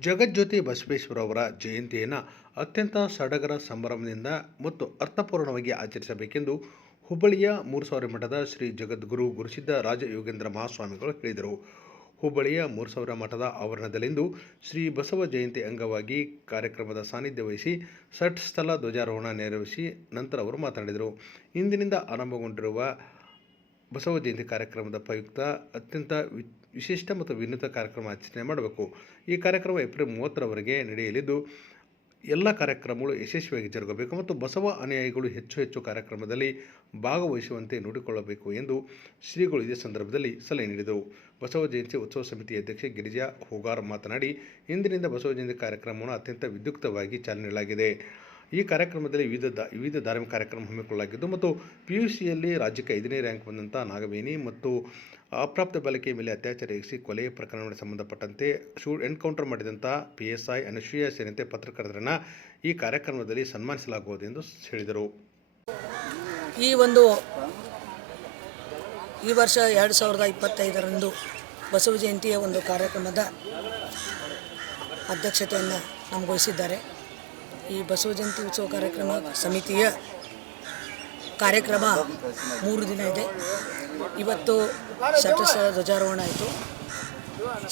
ಜಗಜ್ಯೋತಿ ಬಸವೇಶ್ವರ ಅವರ ಜಯಂತಿಯನ್ನು ಅತ್ಯಂತ ಸಡಗರ ಸಂಭ್ರಮದಿಂದ ಮತ್ತು ಅರ್ಥಪೂರ್ಣವಾಗಿ ಆಚರಿಸಬೇಕೆಂದು ಹುಬ್ಬಳ್ಳಿಯ ಮೂರು ಮಠದ ಶ್ರೀ ಜಗದ್ಗುರು ಗುರುಸಿದ್ಧ ರಾಜಯೋಗೇಂದ್ರ ಮಹಾಸ್ವಾಮಿಗಳು ಹೇಳಿದರು. ಹುಬ್ಬಳ್ಳಿಯ ಮೂರು ಸಾವಿರ ಮಠದ ಆವರಣದಲ್ಲಿಂದು ಶ್ರೀ ಬಸವ ಜಯಂತಿ ಅಂಗವಾಗಿ ಕಾರ್ಯಕ್ರಮದ ಸಾನ್ನಿಧ್ಯ ವಹಿಸಿ ಷಟ್ ಸ್ಥಳ ಧ್ವಜಾರೋಹಣ ನೆರವೇರಿಸಿ ನಂತರ ಅವರು ಮಾತನಾಡಿದರು. ಇಂದಿನಿಂದ ಆರಂಭಗೊಂಡಿರುವ ಬಸವ ಜಯಂತಿ ಕಾರ್ಯಕ್ರಮದ ಪ್ರಯುಕ್ತ ಅತ್ಯಂತ ವಿಶಿಷ್ಟ ಮತ್ತು ವಿನೂತ ಕಾರ್ಯಕ್ರಮ ಆಚರಣೆ ಮಾಡಬೇಕು. ಈ ಕಾರ್ಯಕ್ರಮ ಏಪ್ರಿಲ್ ಮೂವತ್ತರವರೆಗೆ ನಡೆಯಲಿದ್ದು, ಎಲ್ಲ ಕಾರ್ಯಕ್ರಮಗಳು ಯಶಸ್ವಿಯಾಗಿ ಜರುಗಬೇಕು ಮತ್ತು ಬಸವ ಅನುಯಾಯಿಗಳು ಹೆಚ್ಚು ಹೆಚ್ಚು ಕಾರ್ಯಕ್ರಮದಲ್ಲಿ ಭಾಗವಹಿಸುವಂತೆ ನೋಡಿಕೊಳ್ಳಬೇಕು ಎಂದು ಶ್ರೀಗಳು ಇದೇ ಸಂದರ್ಭದಲ್ಲಿ ಸಲಹೆ ನೀಡಿದರು. ಬಸವ ಜಯಂತಿ ಉತ್ಸವ ಸಮಿತಿ ಅಧ್ಯಕ್ಷ ಗಿರಿಜಾ ಹೋಗಾರ್ ಮಾತನಾಡಿ, ಇಂದಿನಿಂದ ಬಸವ ಜಯಂತಿ ಕಾರ್ಯಕ್ರಮವನ್ನು ಅತ್ಯಂತ ವಿದ್ಯುಕ್ತವಾಗಿ ಚಾಲನೆ ನೀಡಲಾಗಿದೆ ಈ ಕಾರ್ಯಕ್ರಮದಲ್ಲಿ ವಿವಿಧ ದ, ವಿವಿಧ ಧಾರ್ಮಿಕ ಕಾರ್ಯಕ್ರಮ ಹಮ್ಮಿಕೊಳ್ಳಲಾಗಿದ್ದು ಮತ್ತು ಪಿ ಯು ಸಿಯಲ್ಲಿ ರಾಜ್ಯಕ್ಕೆ ಐದನೇ ರ್ಯಾಂಕ್ ಬಂದಂಥ ನಾಗವೇಣಿ ಮತ್ತು ಅಪ್ರಾಪ್ತ ಬಾಲಿಕೆಯ ಮೇಲೆ ಅತ್ಯಾಚಾರ ಎಗಿಸಿ ಕೊಲೆ ಪ್ರಕರಣಗಳಿಗೆ ಸಂಬಂಧಪಟ್ಟಂತೆ ಶೂ ಎನ್ಕೌಂಟರ್ ಮಾಡಿದಂಥ ಪಿ ಎಸ್ ಐ ಅನುಶ್ರೀಯ ಸೇರಿದಂತೆ ಪತ್ರಕರ್ತರನ್ನು ಈ ಕಾರ್ಯಕ್ರಮದಲ್ಲಿ ಸನ್ಮಾನಿಸಲಾಗುವುದು ಎಂದು ಹೇಳಿದರು. ಈ ಒಂದು, ಈ ವರ್ಷ ಎರಡು ಸಾವಿರದ ಇಪ್ಪತ್ತೈದರಂದು ಬಸವ ಜಯಂತಿಯ ಒಂದು ಕಾರ್ಯಕ್ರಮದ ಅಧ್ಯಕ್ಷತೆಯನ್ನು ನಮಗೆ ವಹಿಸಿದ್ದಾರೆ. ಈ ಬಸವ ಜಯಂತಿ ಉತ್ಸವ ಕಾರ್ಯಕ್ರಮ ಸಮಿತಿಯ ಕಾರ್ಯಕ್ರಮ ಮೂರು ದಿನ ಇದೆ. ಇವತ್ತು ಶಟಸ್ಥಳ ಧ್ವಜಾರೋಹಣ ಆಯಿತು.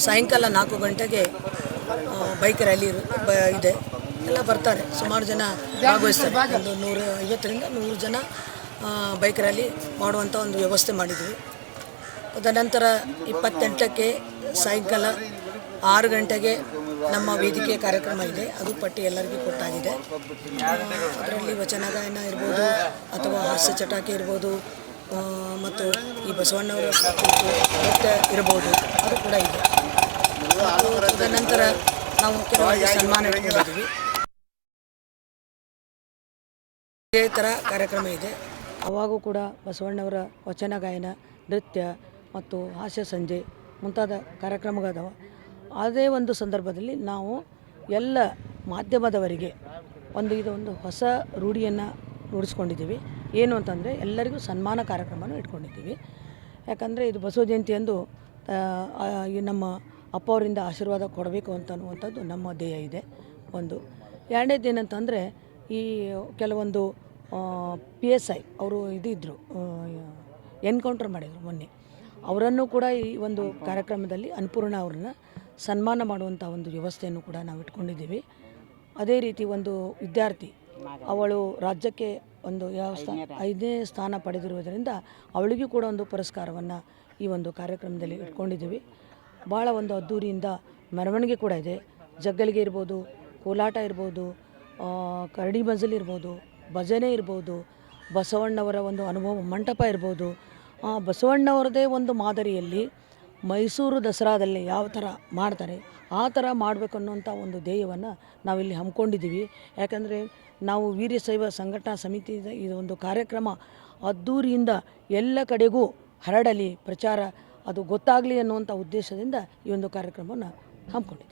ಸಾಯಂಕಾಲ ನಾಲ್ಕು ಗಂಟೆಗೆ ಬೈಕ್ ರ್ಯಾಲಿ ಬ, ಇದೆ. ಎಲ್ಲ ಬರ್ತಾರೆ. ಸುಮಾರು ಜನ ಭಾಗವಹಿಸ್ತಾರೆ. ಒಂದು ನೂರು ಐವತ್ತರಿಂದ ನೂರು ಜನ ಬೈಕ್ ರ್ಯಾಲಿ ಮಾಡುವಂಥ ಒಂದು ವ್ಯವಸ್ಥೆ ಮಾಡಿದ್ವಿ. ತದನಂತರ ಇಪ್ಪತ್ತೆಂಟಕ್ಕೆ ಸಾಯಂಕಾಲ ಆರು ಗಂಟೆಗೆ ನಮ್ಮ ವೇದಿಕೆ ಕಾರ್ಯಕ್ರಮ ಇದೆ. ಅದು ಪಟ್ಟಿ ಎಲ್ಲರಿಗೂ ಕೊಟ್ಟಾಗಿದೆ. ಅದರಲ್ಲಿ ವಚನ ಗಾಯನ ಇರ್ಬೋದು, ಅಥವಾ ಹಾಸ್ಯ ಚಟಾಕಿ ಇರ್ಬೋದು ಮತ್ತು ಈ ಬಸವಣ್ಣವರ ನೃತ್ಯ ಇರ್ಬೋದು. ಅದು ಕೂಡ ಇದೆ. ತದನಂತರ ನಾವು ಕೆಲವೊಂದು ಸನ್ಮಾನ ಇಟ್ಕೊಂಡಿದ್ದೀವಿ ಇದೇ ಥರ ಕಾರ್ಯಕ್ರಮ ಇದೆ. ಅವಾಗೂ ಕೂಡ ಬಸವಣ್ಣವರ ವಚನ ಗಾಯನ ನೃತ್ಯ ಮತ್ತು ಹಾಸ್ಯ ಸಂಜೆ ಮುಂತಾದ ಕಾರ್ಯಕ್ರಮಗಳದಾವ. ಅದೇ ಒಂದು ಸಂದರ್ಭದಲ್ಲಿ ನಾವು ಎಲ್ಲ ಮಾಧ್ಯಮದವರಿಗೆ ಒಂದು ಇದು ಒಂದು ಹೊಸ ರೂಢಿಯನ್ನು ರೂಢಿಸ್ಕೊಂಡಿದ್ದೀವಿ ಏನು ಅಂತಂದರೆ ಎಲ್ಲರಿಗೂ ಸನ್ಮಾನ ಕಾರ್ಯಕ್ರಮವನ್ನು ಇಟ್ಕೊಂಡಿದ್ದೀವಿ. ಯಾಕಂದರೆ ಇದು ಬಸವ ಜಯಂತಿಯಂದು ನಮ್ಮ ಅಪ್ಪ ಅವರಿಂದ ಆಶೀರ್ವಾದ ಕೊಡಬೇಕು ಅಂತ ಅನ್ನುವಂಥದ್ದು ನಮ್ಮ ಧ್ಯೇಯ ಇದೆ ಒಂದು. ಎರಡನೇದು ಏನಂತಂದರೆ ಈ ಕೆಲವೊಂದು ಪಿ ಎಸ್ ಐ ಅವರು ಇದಿದ್ದರು ಎನ್ಕೌಂಟರ್ ಮಾಡಿದರು ಮೊನ್ನೆ. ಅವರನ್ನು ಕೂಡ ಈ ಒಂದು ಕಾರ್ಯಕ್ರಮದಲ್ಲಿ ಅನ್ನಪೂರ್ಣ ಅವ್ರನ್ನ ಸನ್ಮಾನ ಮಾಡುವಂಥ ಒಂದು ವ್ಯವಸ್ಥೆಯನ್ನು ಕೂಡ ನಾವು ಇಟ್ಕೊಂಡಿದ್ದೀವಿ. ಅದೇ ರೀತಿ ಒಂದು ವಿದ್ಯಾರ್ಥಿ, ಅವಳು ರಾಜ್ಯಕ್ಕೆ ಒಂದು ಯಾವ ಐದನೇ ಸ್ಥಾನ ಪಡೆದಿರುವುದರಿಂದ ಅವಳಿಗೂ ಕೂಡ ಒಂದು ಪುರಸ್ಕಾರವನ್ನು ಈ ಒಂದು ಕಾರ್ಯಕ್ರಮದಲ್ಲಿ ಇಟ್ಕೊಂಡಿದ್ದೀವಿ. ಭಾಳ ಒಂದು ಅದ್ಧೂರಿಯಿಂದ ಮೆರವಣಿಗೆ ಕೂಡ ಇದೆ. ಜಗ್ಗಲಿಗೆ ಇರ್ಬೋದು, ಕೋಲಾಟ ಇರ್ಬೋದು ಕರಡಿ ಮಜಲ್ ಇರ್ಬೋದು, ಭಜನೆ ಇರ್ಬೋದು, ಬಸವಣ್ಣವರ ಒಂದು ಅನುಭವ ಮಂಟಪ ಇರ್ಬೋದು. ಬಸವಣ್ಣವರದೇ ಒಂದು ಮಾದರಿಯಲ್ಲಿ ಮೈಸೂರು ದಸರಾದಲ್ಲಿ ಯಾವ ಥರ ಮಾಡ್ತಾರೆ, ಆ ಥರ ಮಾಡಬೇಕು ಅನ್ನುವಂಥ ಒಂದು ಧ್ಯೇಯವನ್ನು ನಾವಿಲ್ಲಿ ಹಮ್ಮಿಕೊಂಡಿದ್ದೀವಿ. ಯಾಕಂದರೆ ನಾವು ವೀರ್ಯಶೈವ ಸಂಘಟನಾ ಸಮಿತಿ ಇದು ಒಂದು ಕಾರ್ಯಕ್ರಮ ಅದ್ದೂರಿಯಿಂದ ಎಲ್ಲ ಕಡೆಗೂ ಹರಡಲಿ ಪ್ರಚಾರ, ಅದು ಗೊತ್ತಾಗಲಿ ಅನ್ನುವಂಥ ಉದ್ದೇಶದಿಂದ ಈ ಒಂದು ಕಾರ್ಯಕ್ರಮವನ್ನು ಹಮ್ಮಿಕೊಂಡಿದ್ದೀವಿ.